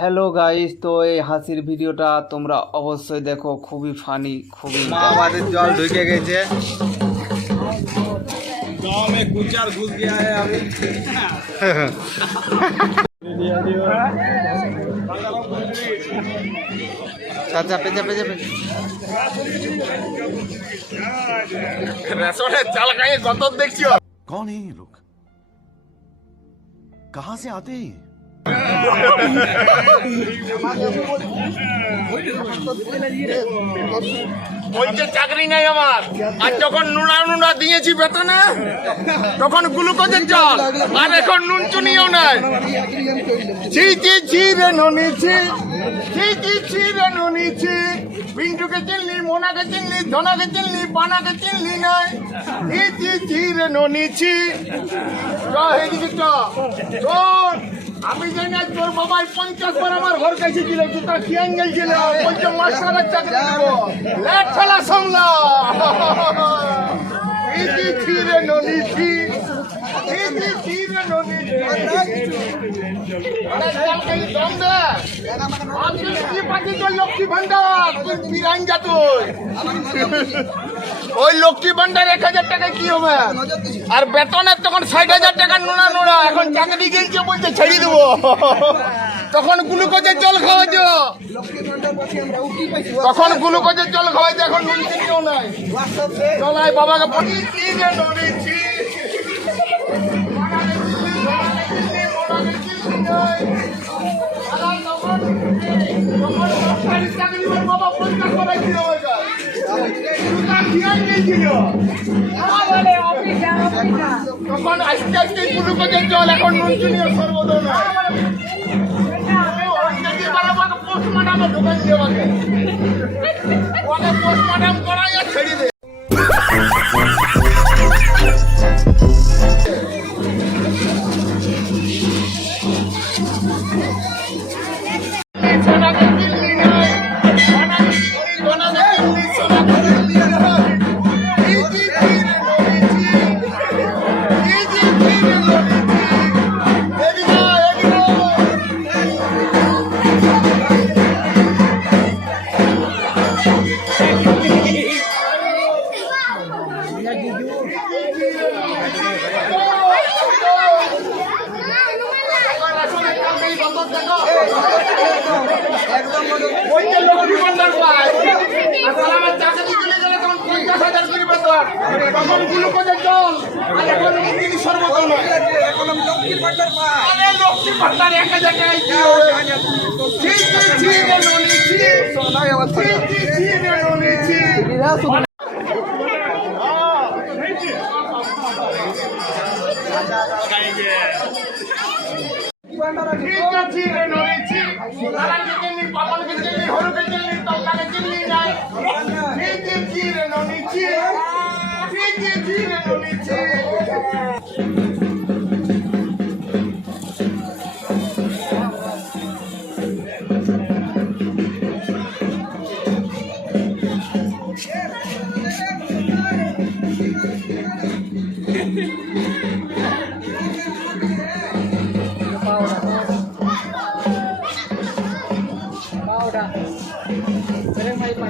Hello guys তো এই হাসির ভিডিওটা তোমরা অবশ্যই দেখো খুবই ফানি খুবই মা আমাদের জল ঢুকে গেছে गांव में गुजर घुस गया है अभी চাচা পেঁচা পেঁচা পেঁচা রেশনের চাল খাইয়ে কত দেখছি कौन है ये लोग कहां से आते हैं ये? বলছে চাকরি নেই আমার। আর যখন নুনা নুনা দিয়েছি বেতনে, তখন গ্লুকোজের জল, আর এখন নুন চুনিও নাই। ছি ছি ছি রে ননি, ছি। ছি ছি ছি রে ননি, ছি। পিন্টুকে চিনলি, মোনাকে চিনলি, ধনাকে চিনলি পানাকে চিনলি নাই। ছি ছি ছি রে ননি, ছি। চ চ। আমি জানি আজ তোর বাবাই পঞ্চাশ বার আমার ঘর কাছে ছিল তুই তার কি অ্যাঙ্গেল ছিল বলছে মাস্টারের চাকরি দিব। লেট ফেলা সামলা ইতি ছিরে ননিছি ইতি ছিরে ননিছি আমি কি পাচ্ছি তোর লক্ষ্মী ভান্ডার তুই পিরান তুই। ওই লক্ষ্মী ভান্ডার এক হাজার টাকা কি হবে? আর বেতনের তখন ষাট হাজার টাকা নোনা নোনা, এখন চাকরি গেলছে বলছে, ছেড়ে দেবো। তখন গ্লুকোজের জল খাওয়াচ্ছ তখন গ্লুকোজের জল খাওয়াইছে, এখন নুন চিনিও নাই। বাবাকে তখন আস্তে আস্তে গ্লুকোজের জল এখন নুন চিনিও সর্বদা নাই পোস্টমার্টামে ঢুকাই ওকে পোস্টমার্টাম করাই ছেড়ে দে। এখন আরে লক্ষ্মী ভান্ডার এক হাজার ঠিক আছে Thank you. ka. Ganun kayo pa.